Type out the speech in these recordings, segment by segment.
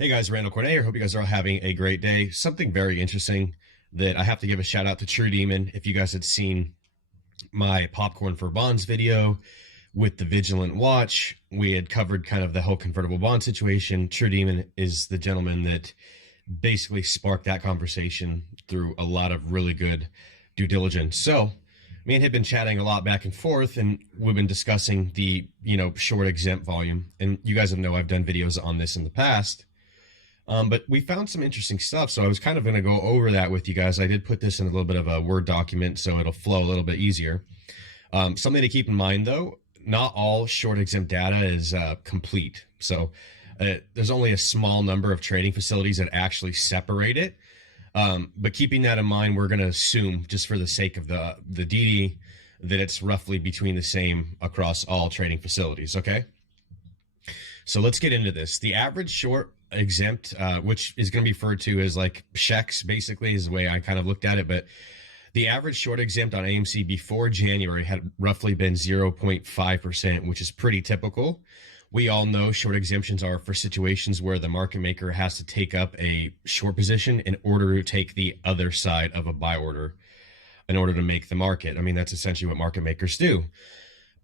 Hey guys, Randall Cornet. Hope you guys are all having a great day. Something very interesting that I have to give a shout out to True Demon. If you guys had seen my Popcorn for Bonds video with the Vigilant Watch, we had covered kind of the whole convertible bond situation. True Demon is the gentleman that basically sparked that conversation through a lot of really good due diligence. So me and him have been chatting a lot back and forth, and we've been discussing the, short exempt volume. And you guys know I've done videos on this in the past. But we found some interesting stuff, so I was kind of going to go over that with you guys. I did put this in a little bit of a Word document, so it'll flow a little bit easier. Something to keep in mind, though, not all short exempt data is complete. So there's only a small number of trading facilities that actually separate it. But keeping that in mind, we're going to assume, just for the sake of the DD, that it's roughly between the same across all trading facilities, okay? So let's get into this. The average short exempt, which is going to be referred to as like checks, basically, is the way I kind of looked at it. But the average short exempt on AMC before January had roughly been 0.5%, which is pretty typical. We all know short exemptions are for situations where the market maker has to take up a short position in order to take the other side of a buy order in order to make the market. I mean, that's essentially what market makers do.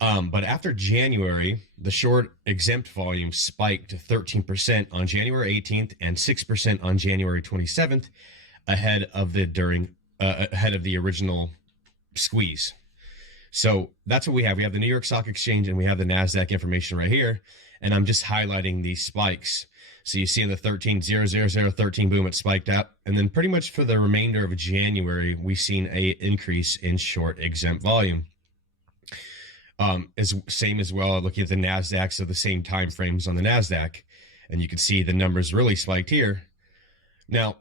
But after January, the short exempt volume spiked to 13% on January 18th and 6% on January 27th, ahead of the original squeeze. So that's what we have. We have the New York Stock Exchange and we have the NASDAQ information right here. And I'm just highlighting these spikes. So you see in the 13 boom, it spiked up. And then pretty much for the remainder of January, we've seen a increase in short exempt volume. Same as well, looking at the NASDAQ, so the same time frames on the NASDAQ. And you can see the numbers really spiked here. Now,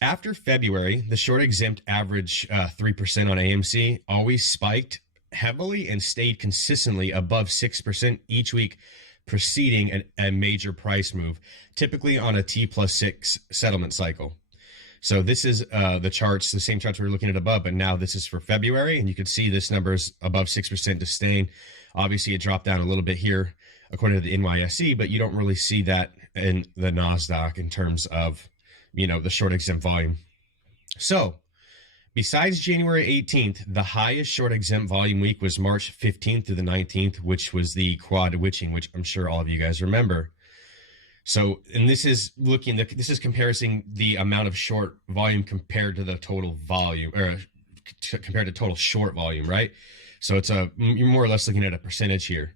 after February, the short exempt average 3% on AMC always spiked heavily and stayed consistently above 6% each week preceding a major price move, typically on a T+6 settlement cycle. So this is the charts, the same charts we were looking at above, but now this is for February, and you can see this number is above 6% to staying. Obviously, it dropped down a little bit here according to the NYSE, but you don't really see that in the NASDAQ in terms of, the short exempt volume. So besides January 18th, the highest short exempt volume week was March 15th to the 19th, which was the quad witching, which I'm sure all of you guys remember. So, and this is comparing the amount of short volume compared to the total volume, or compared to total short volume, right? So you're more or less looking at a percentage here.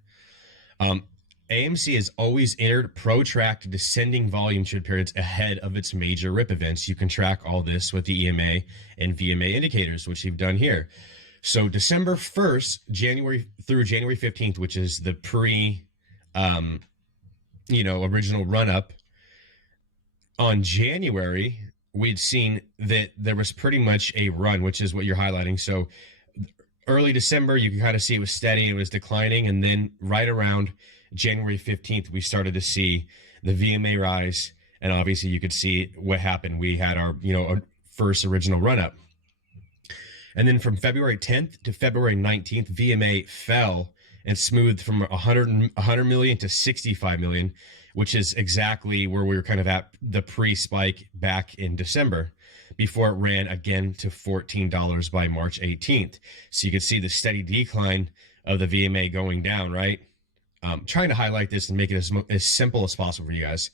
AMC has always entered protracted descending volume trade periods ahead of its major rip events. You can track all this with the EMA and VMA indicators, which you've done here. So December 1st, January through January 15th, which is the original run-up, on January, we'd seen that there was pretty much a run, which is what you're highlighting. So early December, you can kind of see it was steady, it was declining, and then right around January 15th, we started to see the VMA rise, and obviously you could see what happened. We had our, first original run-up. And then from February 10th to February 19th, VMA fell and smoothed from 100 million to 65 million, which is exactly where we were kind of at the pre-spike back in December, before it ran again to $14 by March 18th. So you can see the steady decline of the VMA going down, right? Trying to highlight this and make it as simple as possible for you guys.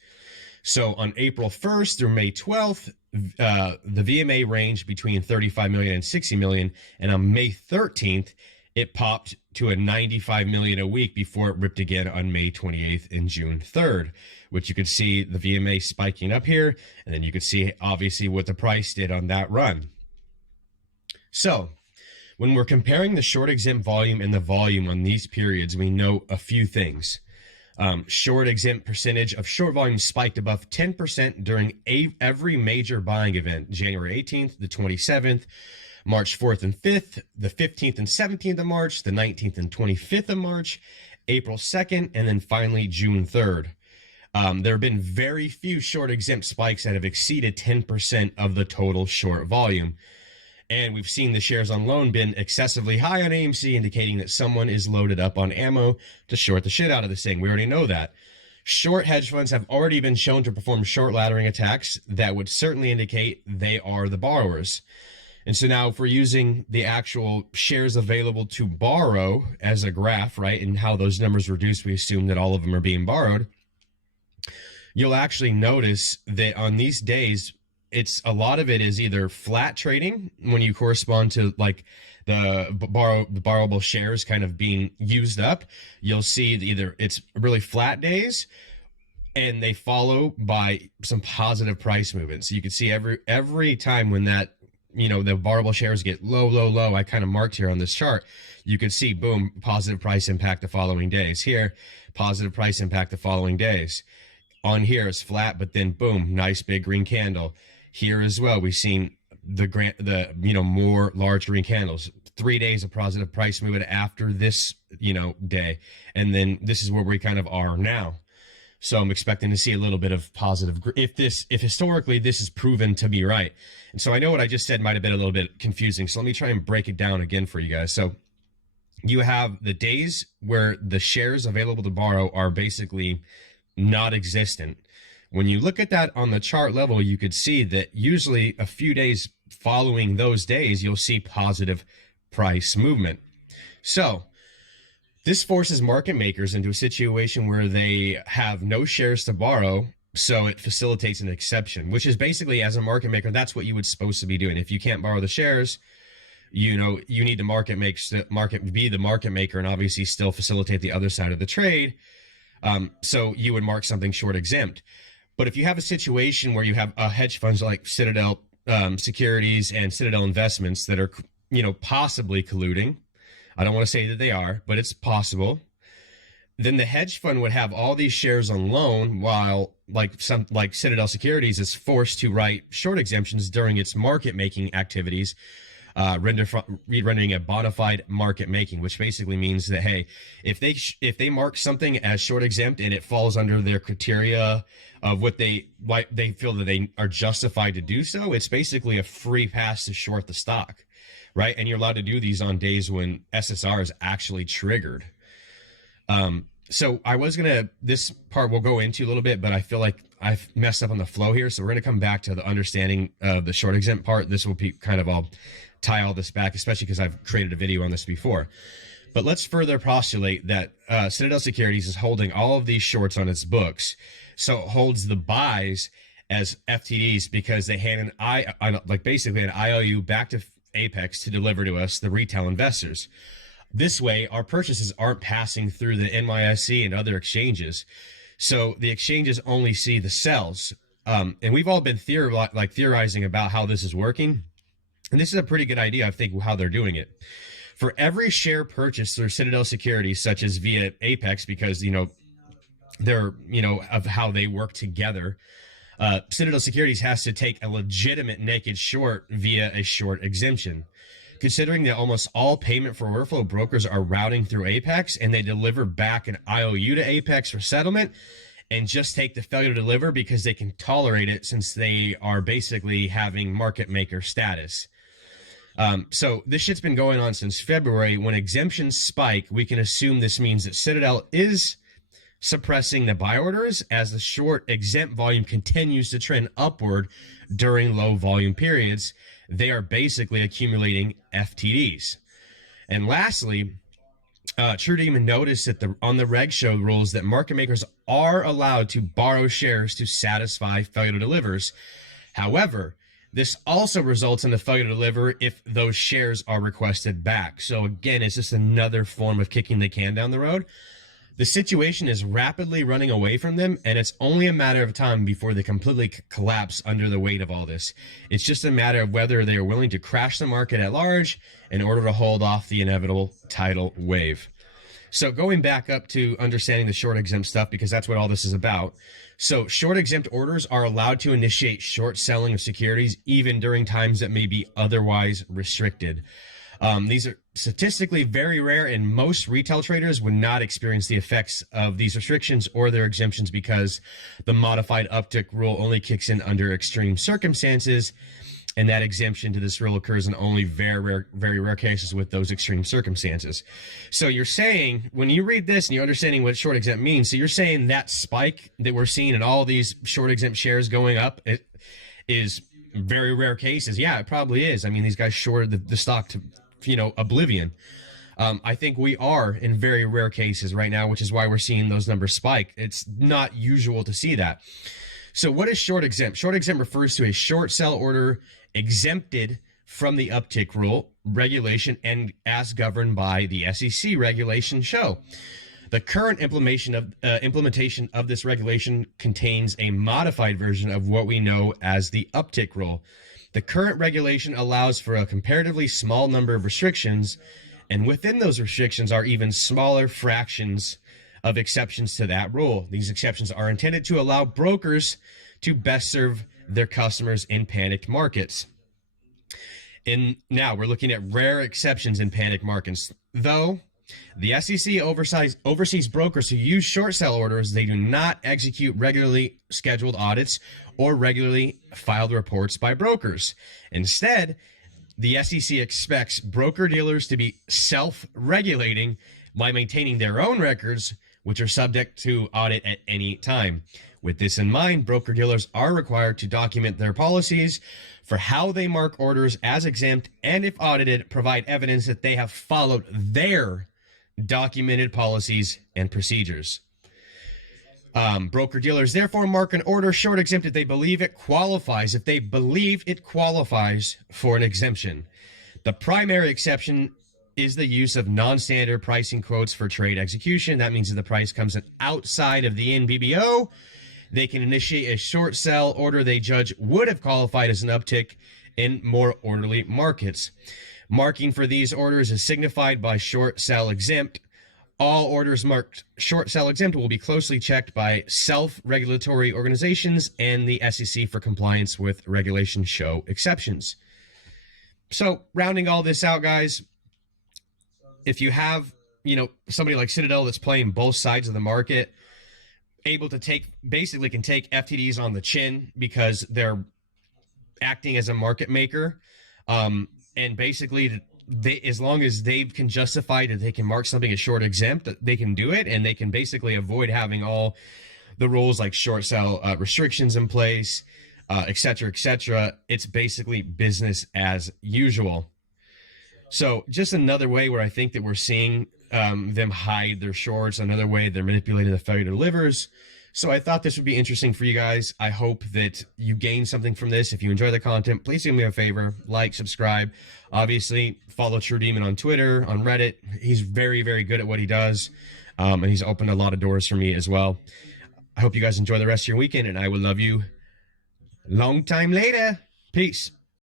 So on April 1st through May 12th, the VMA ranged between 35 million and 60 million. And on May 13th, it popped to a 95 million a week before it ripped again on May 28th and June 3rd, which you could see the VMA spiking up here. And then you could see obviously what the price did on that run. So when we're comparing the short exempt volume and the volume on these periods, we know a few things. Short exempt percentage of short volume spiked above 10% during every major buying event: January 18th, the 27th, March 4th and 5th, the 15th and 17th of March, the 19th and 25th of March, April 2nd, and then finally June 3rd. There have been very few short exempt spikes that have exceeded 10% of the total short volume. And we've seen the shares on loan been excessively high on AMC, indicating that someone is loaded up on ammo to short the shit out of this thing. We already know that. Short hedge funds have already been shown to perform short laddering attacks that would certainly indicate they are the borrowers. And so now if we're using the actual shares available to borrow as a graph, right, and how those numbers reduce, we assume that all of them are being borrowed. You'll actually notice that on these days, it's a lot of it is either flat trading when you correspond to like the borrowable shares kind of being used up. You'll see either it's really flat days and they follow by some positive price movements. So you can see every time when that, you know, the borrowable shares get low, I kind of marked here on this chart, you could see, boom, positive price impact the following days. Here, positive price impact the following days. On here is flat, but then boom, nice big green candle. Here as well, we've seen the more large green candles. 3 days of positive price movement after this, day. And then this is where we kind of are now. So I'm expecting to see a little bit of positive if historically this is proven to be right. And so I know what I just said might have been a little bit confusing. So let me try and break it down again for you guys. So you have the days where the shares available to borrow are basically not existent. When you look at that on the chart level, you could see that usually a few days following those days, you'll see positive price movement. So this forces market makers into a situation where they have no shares to borrow, so it facilitates an exception, which is basically, as a market maker, that's what you would supposed to be doing. If you can't borrow the shares, you need to be the market maker and obviously still facilitate the other side of the trade. So you would mark something short exempt. But if you have a situation where you have hedge funds like Citadel Securities and Citadel Investments that are, possibly colluding, I don't want to say that they are, but it's possible, then the hedge fund would have all these shares on loan while like Citadel Securities is forced to write short exemptions during its market making activities, rendering a bona fide market making, which basically means that, hey, if they mark something as short exempt and it falls under their criteria of what they feel that they are justified to do so, it's basically a free pass to short the stock, right? And you're allowed to do these on days when SSR is actually triggered. So this part we'll go into a little bit, but I feel like I've messed up on the flow here. So we're going to come back to the understanding of the short exempt part. This will be kind of, I'll tie all this back, especially because I've created a video on this before. But let's further postulate that Citadel Securities is holding all of these shorts on its books. So it holds the buys as FTDs because they hand basically an IOU back to Apex to deliver to us, the retail investors. This way, our purchases aren't passing through the NYSE and other exchanges. So the exchanges only see the sells. And we've all been theorizing about how this is working. And this is a pretty good idea, I think, how they're doing it. For every share purchased through Citadel Securities, such as via Apex, because, they're, of how they work together, Citadel Securities has to take a legitimate naked short via a short exemption. Considering that almost all payment for order flow brokers are routing through Apex and they deliver back an IOU to Apex for settlement and just take the failure to deliver because they can tolerate it since they are basically having market maker status. So this shit's been going on since February. When exemptions spike, we can assume this means that Citadel is suppressing the buy orders as the short exempt volume continues to trend upward during low volume periods. They are basically accumulating FTDs. And lastly, True Demon noticed that on the reg show rules that market makers are allowed to borrow shares to satisfy failure to delivers. However, this also results in the failure to deliver if those shares are requested back. So again, it's just another form of kicking the can down the road. The situation is rapidly running away from them, and it's only a matter of time before they completely collapse under the weight of all this. It's just a matter of whether they are willing to crash the market at large in order to hold off the inevitable tidal wave. So going back up to understanding the short exempt stuff, because that's what all this is about. So short exempt orders are allowed to initiate short selling of securities even during times that may be otherwise restricted. These are statistically very rare, and most retail traders would not experience the effects of these restrictions or their exemptions because the modified uptick rule only kicks in under extreme circumstances. And that exemption to this rule occurs in only very rare cases with those extreme circumstances. So you're saying, when you read this and you're understanding what short exempt means, so you're saying that spike that we're seeing in all these short exempt shares going up, it is very rare cases. Yeah, it probably is. I mean, these guys shorted the stock to, oblivion. I think we are in very rare cases right now, which is why we're seeing those numbers spike. It's not usual to see that. So what is short exempt? Short exempt refers to a short sell order exempted from the uptick rule regulation and as governed by the SEC regulation show. The current implementation of this regulation contains a modified version of what we know as the uptick rule. The current regulation allows for a comparatively small number of restrictions, and within those restrictions are even smaller fractions of exceptions to that rule. These exceptions are intended to allow brokers to best serve their customers in panicked markets. And now we're looking at rare exceptions in panic markets. Though the SEC oversees brokers who use short sell orders, they do not execute regularly scheduled audits or regularly filed reports by brokers. Instead, the SEC expects broker-dealers to be self-regulating by maintaining their own records, which are subject to audit at any time. With this in mind, broker-dealers are required to document their policies for how they mark orders as exempt, and if audited, provide evidence that they have followed their documented policies and procedures. Broker-dealers therefore mark an order short exempt if they believe it qualifies, for an exemption. The primary exception is the use of non-standard pricing quotes for trade execution. That means that the price comes in outside of the NBBO. They can initiate a short sell order they judge would have qualified as an uptick in more orderly markets. Marking for these orders is signified by short sell exempt. All orders marked short sell exempt will be closely checked by self-regulatory organizations and the SEC for compliance with regulation show exceptions. So rounding all this out, guys, if you have, somebody like Citadel that's playing both sides of the market, able to can take FTDs on the chin because they're acting as a market maker, and basically as long as they can justify that they can mark something as short exempt, they can do it, and they can basically avoid having all the rules like short sell restrictions in place, et cetera. It's basically business as usual. So just another way where I think that we're seeing them hide their shorts, another way they're manipulating the failure to delivers. So I thought this would be interesting for you guys. I hope that you gain something from this. If you enjoy the content, please do me a favor, like, subscribe. Obviously, follow True Demon on Twitter, on Reddit. He's very good at what he does, and he's opened a lot of doors for me as well. I hope you guys enjoy the rest of your weekend, and I will love you long time later. Peace.